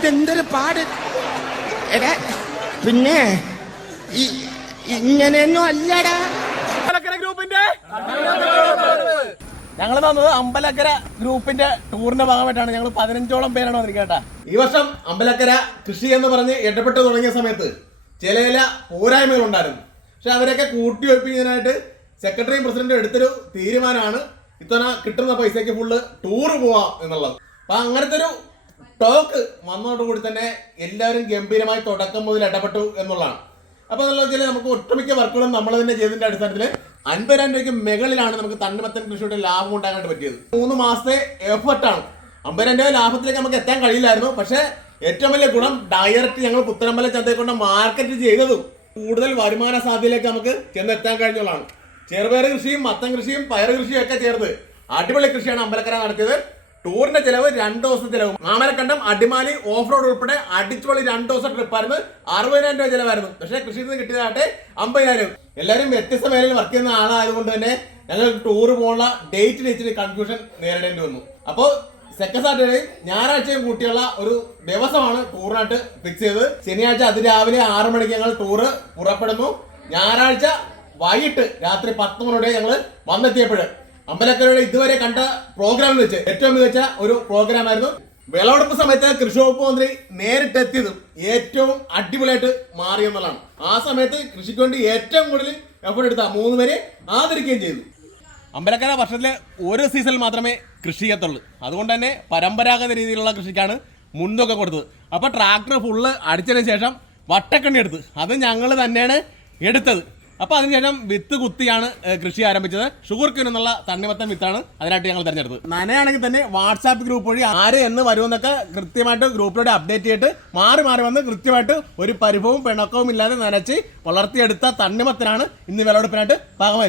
ഇതെന്തൊരു പാട്. എടാ പിന്നെ ഇങ്ങനെയൊന്നും അല്ലടാ. ഗ്രൂപ്പിന്റെ ഞങ്ങൾ വന്നത് അമ്പലക്കര ഗ്രൂപ്പിന്റെ ടൂറിന്റെ ഭാഗമായിട്ടാണ്. ഞങ്ങൾ 15ഓളം പേരാണ് വന്നിരിക്കട്ടാ. ഈ വർഷം അമ്പലക്കര കൃഷി എന്ന് പറഞ്ഞ് ഇടപെട്ട് തുടങ്ങിയ സമയത്ത് ചില പോരായ്മകൾ ഉണ്ടായിരുന്നു. പക്ഷെ അവരെയൊക്കെ കൂട്ടിയൊഴിപ്പിക്കാനായിട്ട് സെക്രട്ടറിയും പ്രസിഡന്റും എടുത്തൊരു തീരുമാനമാണ് ഇത്തവണ കിട്ടുന്ന പൈസക്ക് ഫുള്ള് ടൂറ് പോവാം എന്നുള്ളത്. അപ്പൊ അങ്ങനത്തെ ഒരു ടോക്ക് വന്നതോടുകൂടി തന്നെ എല്ലാവരും ഗംഭീരമായി തുടക്കം മുതൽ ഇടപെട്ടു എന്നുള്ളതാണ്. അപ്പൊ എന്നുള്ള വെച്ചാൽ നമുക്ക് ഒട്ടുമിക്ക വർക്കുകളും നമ്മൾ തന്നെ ചെയ്തതിന്റെ അടിസ്ഥാനത്തിൽ 50,000 രൂപയ്ക്ക് മുകളിലാണ് നമുക്ക് തണ്ണിമത്തൻ കൃഷിയുടെ ലാഭം ഉണ്ടാകാനായിട്ട് പറ്റിയത്. 3 മാസത്തെ എഫർട്ടാണ്. 50,000 രൂപ ലാഭത്തിലേക്ക് നമുക്ക് എത്താൻ കഴിയില്ലായിരുന്നു. പക്ഷെ ഏറ്റവും വലിയ ഗുണം ഡയറക്റ്റ് ഞങ്ങൾ പുത്തനമ്പലം ചന്തയെ കൊണ്ട് മാർക്കറ്റ് ചെയ്തതും കൂടുതൽ വരുമാന സാധ്യതയിലേക്ക് നമുക്ക് ചെന്നെത്താൻ കഴിഞ്ഞുള്ളതാണ്. ചെറുപയർ കൃഷിയും മത്തൻ കൃഷിയും പയർ കൃഷിയും ഒക്കെ ചേർത്ത് അടിപൊളി കൃഷിയാണ് അമ്പലക്കര നടത്തിയത്. ടൂറിന്റെ ചെലവ് 2 ദിവസത്തെ ചെലവ്. മാമലക്കണ്ടം അടിമാലി ഓഫ് റോഡ് ഉൾപ്പെടെ അടിച്ചുപൊളി 2 ദിവസം ട്രിപ്പായിരുന്നു. 60,000 രൂപ ചെലവായിരുന്നു. പക്ഷേ കൃഷിയിൽ നിന്ന് കിട്ടിയതാകട്ടെ 50,000. എല്ലാവരും വ്യത്യസ്ത മേഖലയിൽ വർക്ക് ചെയ്യുന്ന ആളായതുകൊണ്ട് തന്നെ ഞങ്ങൾ ടൂർ പോകാനുള്ള ഡേറ്റിന് ഇച്ചിരി കൺഫ്യൂഷൻ നേരിടേണ്ടി വന്നു. അപ്പോൾ സെക്കൻഡ് സാറ്റർഡേയും ഞായറാഴ്ചയും കൂട്ടിയുള്ള ഒരു ദിവസമാണ് ടൂറിനായിട്ട് ഫിക്സ് ചെയ്തത്. ശനിയാഴ്ച അതിരാവിലെ 6 മണിക്ക് ഞങ്ങൾ ടൂറ് പുറപ്പെടുന്നു. ഞായറാഴ്ച വൈകിട്ട് രാത്രി 10 മണിയോടെ ഞങ്ങൾ വന്നെത്തിയപ്പോൾ അമ്പലക്കരയുടെ ഇതുവരെ കണ്ട പ്രോഗ്രാമിൽ വെച്ച് ഏറ്റവും മികച്ച ഒരു പ്രോഗ്രാം ആയിരുന്നു. വിളവെടുപ്പ് സമയത്ത് കൃഷി വകുപ്പ് മന്ത്രി നേരിട്ടെത്തിയതും ഏറ്റവും അടിപൊളിയായിട്ട് മാറി എന്നുള്ളതാണ്. ആ സമയത്ത് കൃഷിക്ക് വേണ്ടി ഏറ്റവും കൂടുതൽ എഫേർട്ട് എടുത്ത 3 പേരെ ആദരിക്കുകയും ചെയ്തു. അമ്പലക്കര വർഷത്തിലെ ഒരു സീസണിൽ മാത്രമേ കൃഷി ചെയ്യത്തുള്ളൂ. അതുകൊണ്ട് തന്നെ പരമ്പരാഗത രീതിയിലുള്ള കൃഷിക്കാണ് മുൻതൂക്കം കൊടുത്തത്. അപ്പോൾ ട്രാക്ടർ ഫുള്ള് അടിച്ചതിന് ശേഷം വട്ടക്കണ്ണി എടുത്ത് അത് ഞങ്ങൾ തന്നെയാണ് എടുത്തത്. അപ്പോൾ അതിനുശേഷം വിത്ത് കുത്തിയാണ് കൃഷി ആരംഭിച്ചത്. ഷുഗർ ക്യൂൻ എന്നുള്ള തണ്ണിമത്തൻ വിത്താണ് അതിനായിട്ട് ഞങ്ങൾ തിരഞ്ഞെടുത്തത്. നനയാണെങ്കിൽ തന്നെ വാട്സാപ്പ് ഗ്രൂപ്പ് വഴി ആര് എന്ന് വരുമെന്നൊക്കെ കൃത്യമായിട്ട് ഗ്രൂപ്പിലൂടെ അപ്ഡേറ്റ് ചെയ്തിട്ട് മാറി വന്ന് കൃത്യമായിട്ട് ഒരു പരിഭവവും പിണക്കവും ഇല്ലാതെ നനച്ച് വളർത്തിയെടുത്ത തണ്ണിമത്തനാണ് ഇന്ന് വിളവെടുപ്പിനായിട്ട് പാകമായി.